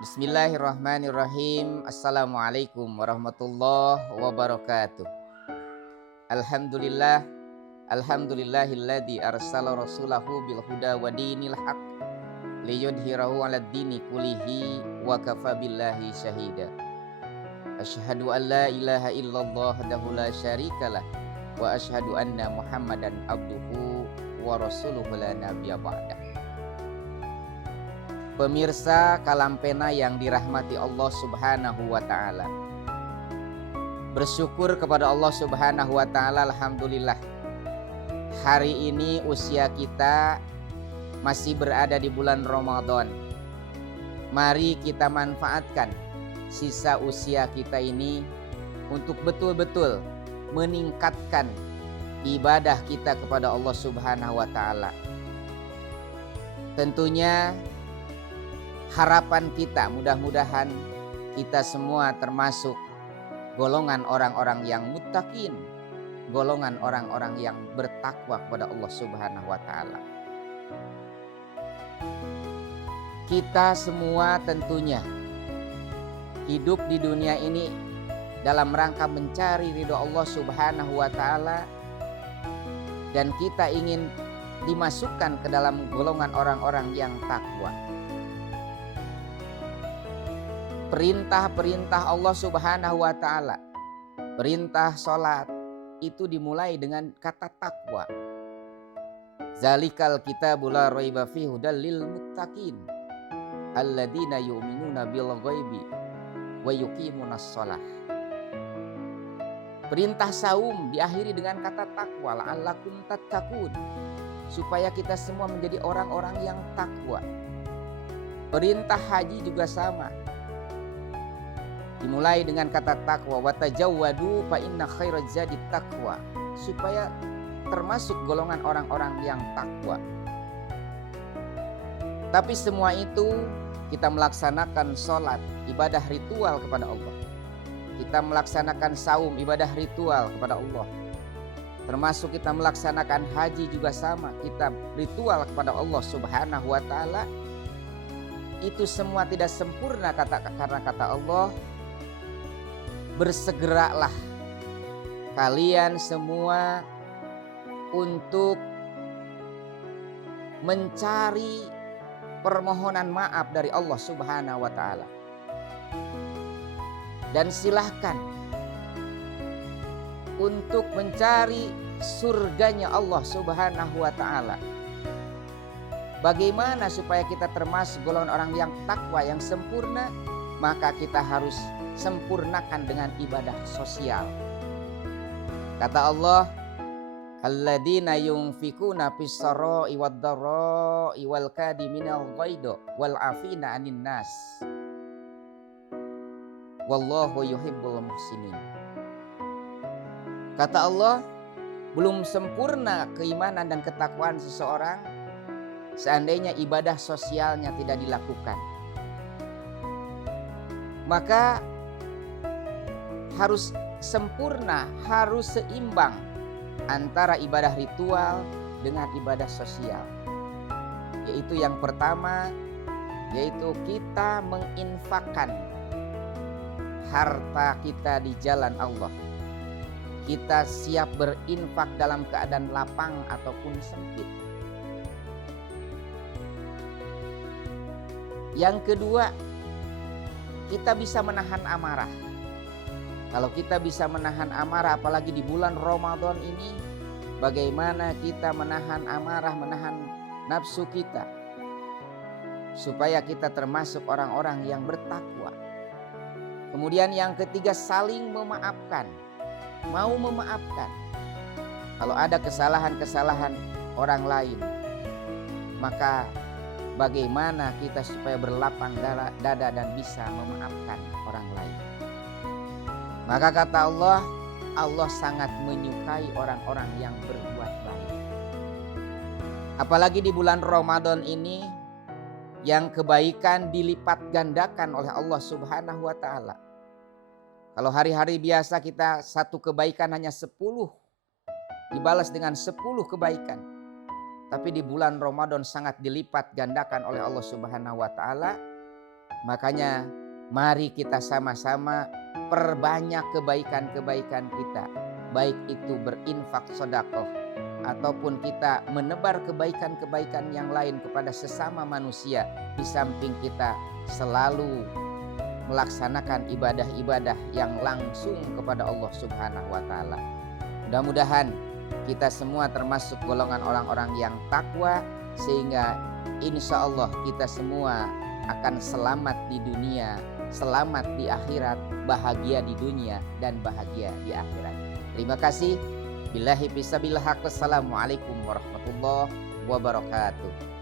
Bismillahirrahmanirrahim. Assalamualaikum warahmatullahi wabarakatuh. Alhamdulillah. Alhamdulillahilladzi arsala rasulahu bil huda wa dinil haq liyudhhirahu 'alad dini kullihi wa kafa billahi syahida. Asyhadu an la ilaha illallah wahdahu la syarikalah wa asyhadu anna Muhammadan abduhu wa rasuluhu la nabiyya ba'dah. Pemirsa Kalampena yang dirahmati Allah Subhanahu wa taala. Bersyukur kepada Allah Subhanahu wa taala, alhamdulillah. Hari ini usia kita masih berada di bulan Ramadan. Mari kita manfaatkan sisa usia kita ini untuk betul-betul meningkatkan ibadah kita kepada Allah Subhanahu wa taala. Tentunya harapan kita mudah-mudahan kita semua termasuk golongan orang-orang yang muttaqin, golongan orang-orang yang bertakwa kepada Allah Subhanahu wa taala. Kita semua tentunya hidup di dunia ini dalam rangka mencari ridho Allah Subhanahu wa taala, dan kita ingin dimasukkan ke dalam golongan orang-orang yang takwa. Perintah-perintah Allah Subhanahu wa taala, perintah salat itu dimulai dengan kata takwa. Zalikal kitabul la raiba fihi hudal lil muttaqin alladzina yu'minuna bil ghaibi wa yuqimunas shalah. Perintah saum diakhiri dengan kata takwa, la'allakum tattaqun, supaya kita semua menjadi orang-orang yang takwa. Perintah haji juga sama, dimulai dengan kata takwa, wa tajawwadu fa inna khairaz zadi taqwa, supaya termasuk golongan orang-orang yang takwa. Tapi semua itu kita melaksanakan sholat, ibadah ritual kepada Allah. Kita melaksanakan saum, ibadah ritual kepada Allah. Termasuk kita melaksanakan haji juga sama, kita ritual kepada Allah Subhanahu wa taala. Itu semua tidak sempurna karena kata Allah, bersegeralah kalian semua untuk mencari permohonan maaf dari Allah Subhanahu wa taala. Dan silahkan untuk mencari surganya Allah Subhanahu wa taala. Bagaimana supaya kita termasuk golongan orang yang takwa yang sempurna? Maka kita harus sempurnakan dengan ibadah sosial. Kata Allah, alladzina yunfikuna fis-sarai wad-dharai wal kadiminal ghaidha wal afina 'anin nas wallahu yuhibbul muhsinin. Kata Allah, belum sempurna keimanan dan ketakwaan seseorang seandainya ibadah sosialnya tidak dilakukan. Maka harus sempurna, harus seimbang antara ibadah ritual dengan ibadah sosial. Yaitu yang pertama, yaitu kita menginfakkan harta kita di jalan Allah. Kita siap berinfak dalam keadaan lapang ataupun sempit. Yang kedua, kita bisa menahan amarah. Kalau kita bisa menahan amarah, apalagi di bulan Ramadan ini, bagaimana kita menahan amarah, menahan nafsu kita, supaya kita termasuk orang-orang yang bertakwa. Kemudian yang ketiga, saling memaafkan, mau memaafkan. Kalau ada kesalahan-kesalahan orang lain, maka bagaimana kita supaya berlapang dada dan bisa memaafkan orang lain. Maka kata Allah, Allah sangat menyukai orang-orang yang berbuat baik. Apalagi di bulan Ramadan ini, yang kebaikan dilipat gandakan oleh Allah Subhanahu wa taala. Kalau hari-hari biasa kita satu kebaikan hanya 10 dibalas dengan 10 kebaikan. Tapi di bulan Ramadan sangat dilipat gandakan oleh Allah Subhanahu wa taala. Makanya mari kita sama-sama perbanyak kebaikan-kebaikan kita. Baik itu berinfak sedekah ataupun kita menebar kebaikan-kebaikan yang lain kepada sesama manusia, di samping kita selalu melaksanakan ibadah-ibadah yang langsung kepada Allah Subhanahu wa taala. Mudah-mudahan kita semua termasuk golongan orang-orang yang takwa, sehingga insya Allah kita semua akan selamat di dunia, selamat di akhirat, bahagia di dunia dan bahagia di akhirat. Terima kasih. Billahi bisabil haq. Wassalamualaikum warahmatullahi wabarakatuh.